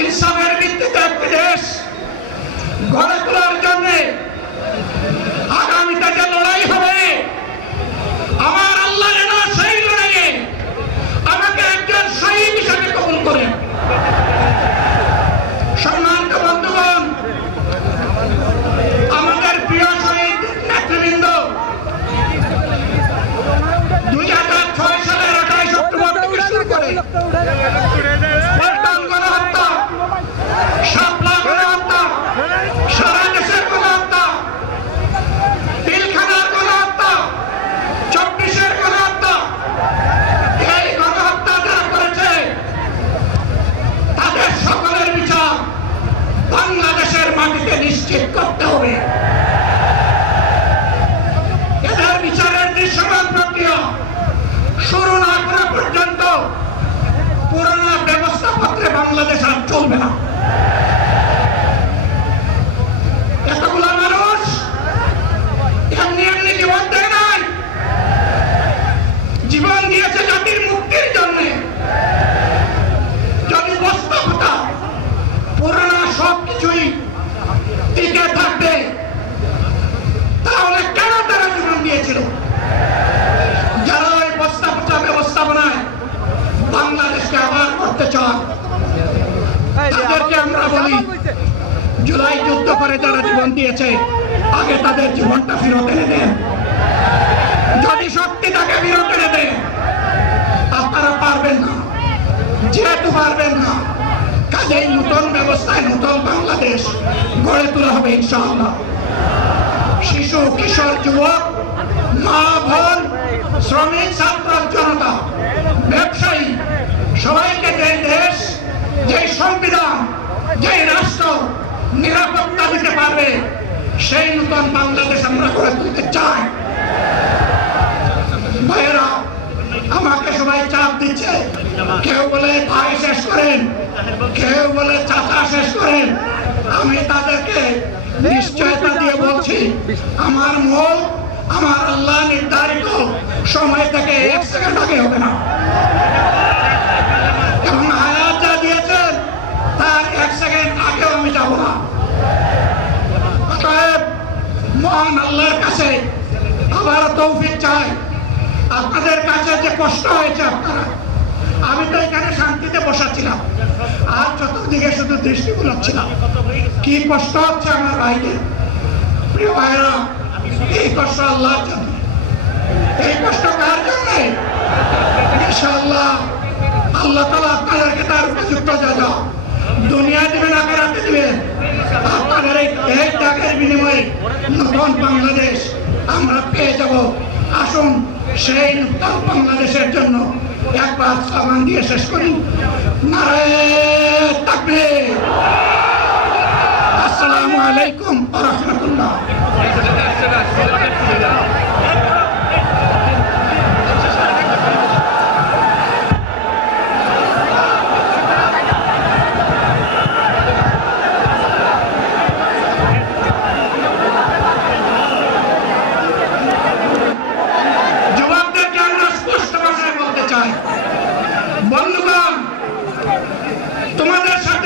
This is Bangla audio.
ইনসাফের ভিত্তিতে একটি দেশ গড়ে তোলার জন্য আগামীতে যে লড়াই হবে, আমার আল্লাহ যেন সেই লড়াইয়ে আমাকে একজন শহীদ হিসেবে কবুল করেন। সম্মানিত বন্ধুগণ, আমাদের প্রিয় শহীদ নেতৃবৃন্দ 2006 সালের 28 অক্টোবর থেকে শুরু করে পল্টন গণহত্যা, শাপলা গণহত্যা, সারা দেশের গণহত্যা, পিলখানার গণহত্যা, 24-এর গণহত্যা, এই গণহত্যা যারা করেছে তাদের সকলের বিচার বাংলাদেশের মাটিতে নিশ্চিত করতে হবে। এদের বিচারের দৃশ্যমান প্রক্রিয়া শুরু না করা পর্যন্ত পুরোনো ব্যবস্থাপত্রে বাংলাদেশ আর চলবে না। এতগুলো মানুষ এমনি এমনি জীবন দেয় নাই, জীবন দিয়েছে জাতির মুক্তির জন্য। যদি বাস্তবতা পুরোনো সবকিছুই টিকে থাকবে, তাহলে কেন তারা জীবন দিয়েছিল? যারা ওই ব্যবস্থাপনায় বাংলাদেশকে আবার করতে চান, তাদেরকে আমরা বলি, জুলাই যুদ্ধ করে যারা জীবন দিয়েছে, আগে তাদের জীবনটা ফেরত এনে দেন। যদি সত্যি তাকে ফেরত এনে দেন, আপনারা পারবেন না। যেহেতু পারবেন না, কাজেই নতুন ব্যবস্থায় নতুন বাংলাদেশ গড়ে তোলা হবে ইনশাআল্লাহ। শিশু, কিশোর, যুবক, মা, বোন, শ্রমিক, ছাত্র, জনতা, ব্যবসায়ী, সবাইকে যে দেশ, যে সংবিধান, যে রাষ্ট্র নিরাপত্তা দিতে পারবে, সেই নতুন বাংলাদেশ আমরা গড়ে তুলতে চাই। ভাইয়েরা, আমাকে সবাই চাপ দিচ্ছে, কেউ বলে ভাই শেষ করেন, কেউ বলে চাচা শেষ করেন। আমি তাদেরকে নিশ্চয়তা দিয়ে বলছি, আমার মুখ আমার আল্লাহ নির্ধারিত সময় থেকে 1 সেকেন্ড আগে হবে না, এবং হায়াত যা দিয়েছেন তার 1 সেকেন্ড আগেও আমি যাব না। অতএব মহান আল্লাহর কাছে আবারও তৌফিক চাই। আপনাদের কাছে যে কষ্ট হয়েছে, আপনারা, আমি তো এখানে শান্তিতে বসাচ্ছিলাম, আর চতুর্দিকে শুধু দৃষ্টি বুলাচ্ছিলাম। কি কষ্ট হচ্ছে আমার ভাইদের। প্রিয় ভাইরা, এই কষ্ট আল্লাহর জন্য। এই কষ্ট কার জন্য? ইনশাআল্লাহ আল্লাহ তাআলা আপনাদেরকে তার উপযুক্ত জাযা দুনিয়া দিবেন, আখিরাতে দিবেন। আপনাদের এই ত্যাগের বিনিময়ে নতুন বাংলাদেশ আমরা পেয়ে যাব। আসুন সেই নতুন বাংলাদেশের জন্য একবার স্লোগান দিয়ে শেষ করি, নারায়ে তাকবীর। আসসালামু আলাইকুম ওয়া রাহমাতুল্লাহ। বন্ধুগণ, তোমাদের সাথে